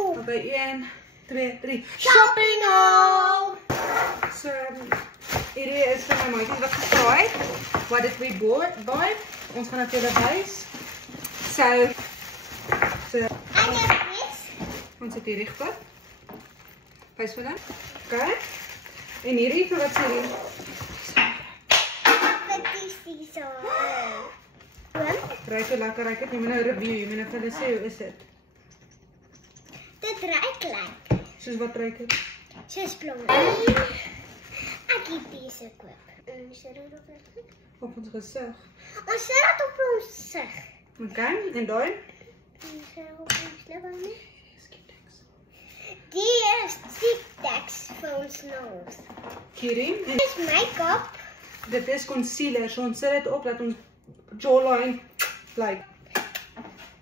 Oké, 1, 2, 3. Shopping haul! So, hierdie is vir my maatjies wat gevra het. What did we buy? Ons gaan natuurlijk huis. So, ons het hierdie gekoop. Wys vir dan. Oké. En hierdie, vir wat sê hierdie? Wat is die so? Ruik het lekker, ruik het. Jy moet nou review, jy moet nou vir hulle sê, hoe is dit? Dit ruik lekker. Soos wat ruik het? Soos blom. Ek het deze koop. Ons sit dit op ons gezicht. Op ons gesig. Ons sit dit op ons gezicht. Oké, en daai? Ons sit dit op ons lippen. Die is Tic-Tacs vir ons nose. Hierdie. Dit is make-up. Dit is concealer, so ons sit dit op dat ons jawline blyk.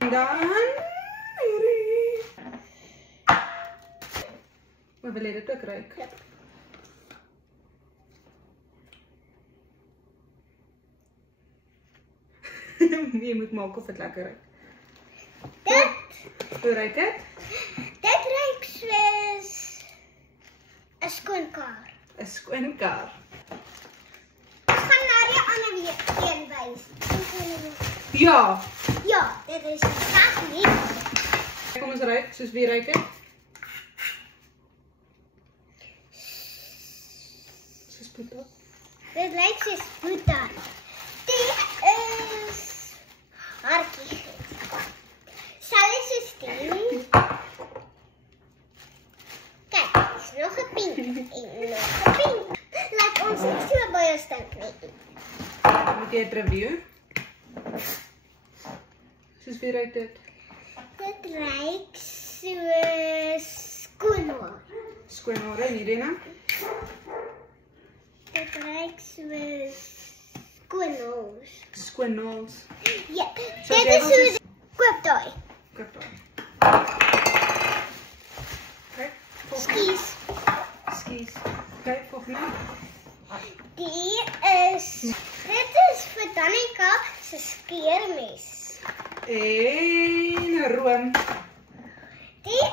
En dan hierdie. Maar wil jy dit ook ruik? Ja. Jy moet maak of dit lekker ruik. Dit Hoe ruik dit? ruik soos 'n skoon kar. 'n skoon kar. Ons gaan na die ander een wys. Ja. Ja, dit is sak nie. Kom ons ruik, soos wie ruik dit? Soos poeta. Dit lyk soos boeter. Die is hartjie. Sal is soos die. Kijk, is nog 'n pink en nog 'n pink. Laat ons nie so baie stink nie. Moet jy het review? Soos wie ruik dit? Dit ruik soos skoonhaar. Skoon hare en hierdie nou? Dit ruik soos skoonhaar. Skoon naels. Ja, So dit jy is wil soos koop daai. Koop daai. Okay, volgende. Skies. Skies. Okay, volgende. Dit is vir Danica se skeermes. En room. Die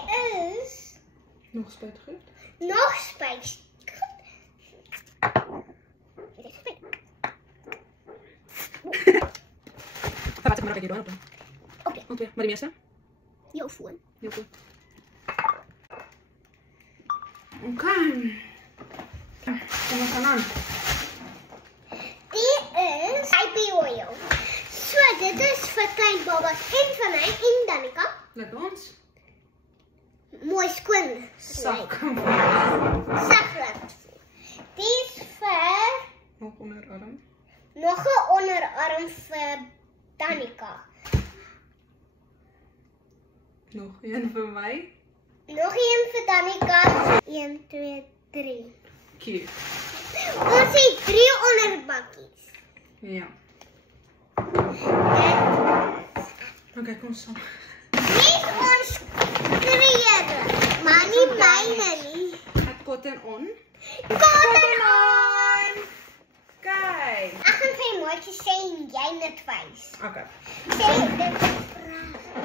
is Nog spuitgoed. nog spys. Wat maar kyk hier daarop. Oké, Okay, maar die meeste? jou foon. Heel goed. Okay. Kom ons gaan aan. Die is baby oil. So dit is vir klein babas en vir my en Danica. Laat ons Mooi skoon sak. Saglat. Die is vir Nog onderarm. nog 'n onderarm vir Danica. Nog een vir my. Nog een vir Danica. 1 2 3. Cute. Ons het 3 onderbakkies. Ja. Okay, kom saam. Dit ons klere, maar nie myne nie. Ek cotton on. Cotton on! Kyk. Ek gaan vir my maatjie sê en jy net wys. Okay. Sê dit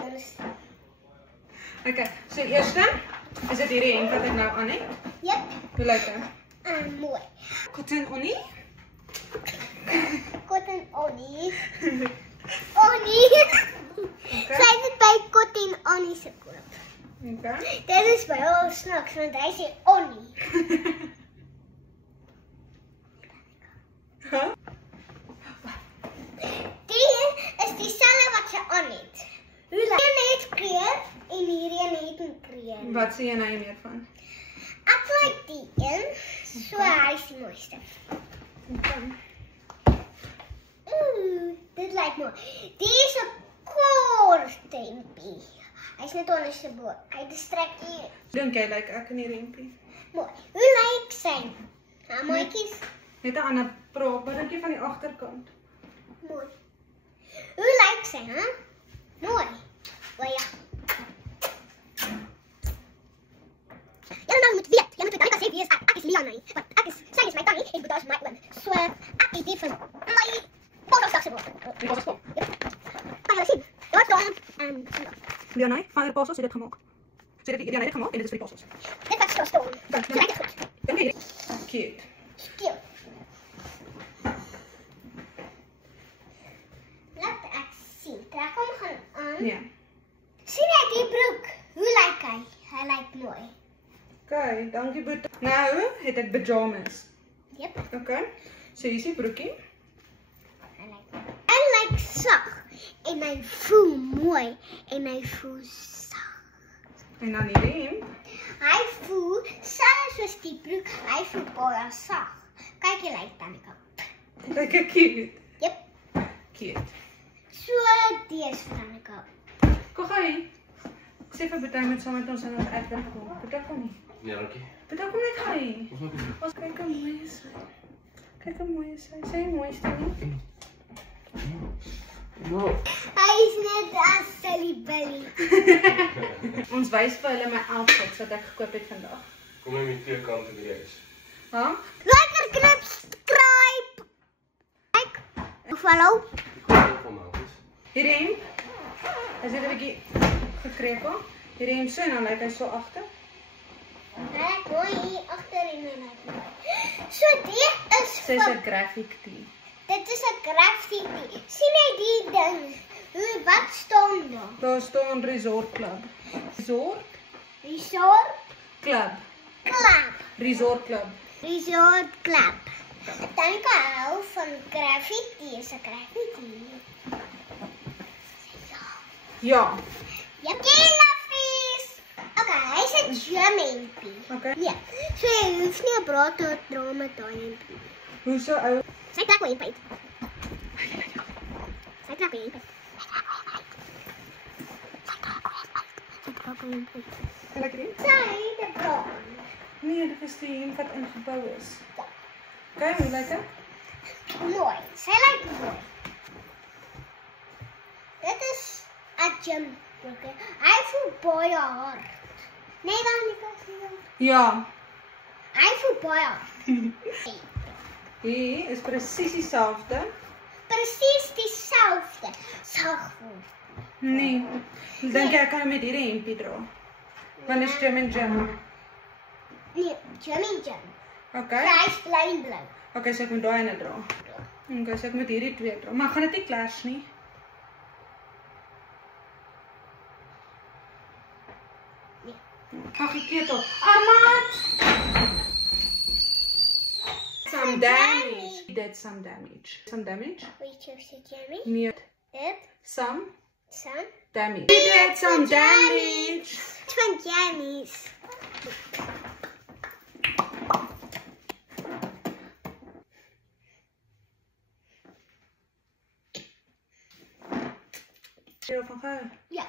ons. Okay, so eerste is dit hierdie hemp wat ek nou aan het. Jep, Hoe lyk dit? mooi. Cotton onie. Cotton onie. Onie. Okay. Sy het dit by Cotton Onie se koop. Okay. Dit is by ons snaaks want hy sê onie. Huh? Die is dieselfde wat sy aan het. Hoe lyk dit? Net kleur en hierdie net 'n kleur. Wat sê jy nou meer van? Ek like die een. So hy is die mooiste. Okay. Dit lyk mooi. Die is 'n kort hempie. Hy's net onderstebo. Hy distrek hier. Dink jy lyk ek in hierdie hempie? Mooi. Hoe lyk sy? Nou maatjies, Net 'n ander praat, wat dink jy van die agterkant? mooi. Hoe lyk sy, hè? Mooi. O ja. Jy moet weet, jy moet vir Danica sê wie is ek. Ek is Liana, want sy is my tannie en Boeta is my oom. So ek het dit vir my Boeta se word. Die pas kom. Kan jy sien? Wat dan? Leonai, van die pas het dit gemaak. So dit die gemaak en dit is vir die passels. Dit wat so staan. Dan Dit lyk goed. dink jy cute. Skiel. Laat ek sien. Trek hom gaan aan. Nee. Sien jy die broek? Hoe lyk hy? Hy lyk mooi. Okay, dankie Boet. Nou het ek pyjamas. Jep. Okay. So hier is die broekie. Hy lyk sag en hy voel mooi en hy voel sag. En dan die riem. Hy voel selfs soos die broek, hy voel baie sag. Kyk jy lyk Danica. Lekker cute. Jep. Cute. So dis vir Danica. Kom gou hier. Ek sê vir Boet met saam met ons en ons ek dan kom. Boet kom nie. Nee, dankie. Boet kom net gou hier. Ons maak dit. Ons kyk hoe mooi is hy. Kyk hoe mooi is hy. Sê hy mooi is hy nie? Nou, Hy is net 'n silly billy. Ons wys vir hulle my outfits wat ek gekoop het vandag. kom net met twee kante by die huis. Ha? Lekker knip skryp. Kyk. Follow. Ek kom van Maltes. Die riem. Is dit 'n bietjie gekrekel? Die riem so en dan lyk hy so agter. Ek gooi hier agter in my lyk. So dit is Sy is vir 'n graphic tee. dit is 'n graffiti. Sien jy die ding? Wat staan daar? Daar staan Resort Club. Resort Resort Club. Club. Resort Club. Resort Club. Ek dink hy hou van graffiti. Is 'n graffiti. Ja. Ja, killerfish. Okay, hy's 'n geometrie. Okay. Nee, so jy hoef nie 'n braad te dra met daai hempie. Hoe so ou? Sy trek my hempie. Sy trek my hempie. Lekker nie? Sy het 'n braad. Nee, dit is die hemp wat ingebou is. Okay, hoe lyk dit? Mooi. Sy lyk mooi. Dit is 'n gym broek. Hy voel baie hard. Nee, dan nie pas. Ja. Hy voel baie hard. Hier is presies dieselfde. Presies dieselfde. Sag voel. Nee. Ek dink ek kan hom met hierdie hempie dra. Want dit is Gym and Gym. Nee, gym. Okay. Hy's blou. Okay, so ek moet daai ene dra. Okay, so ek moet hierdie twee dra. Maar gaan dit nie clash nie? Nee. Ag, die ketel. Armand! Some damage. He did some damage. Some damage? Weet jy se Jamie? Nee. Dit Some son damage. He did some damage. twin Jammies. Jy van gou. Ja.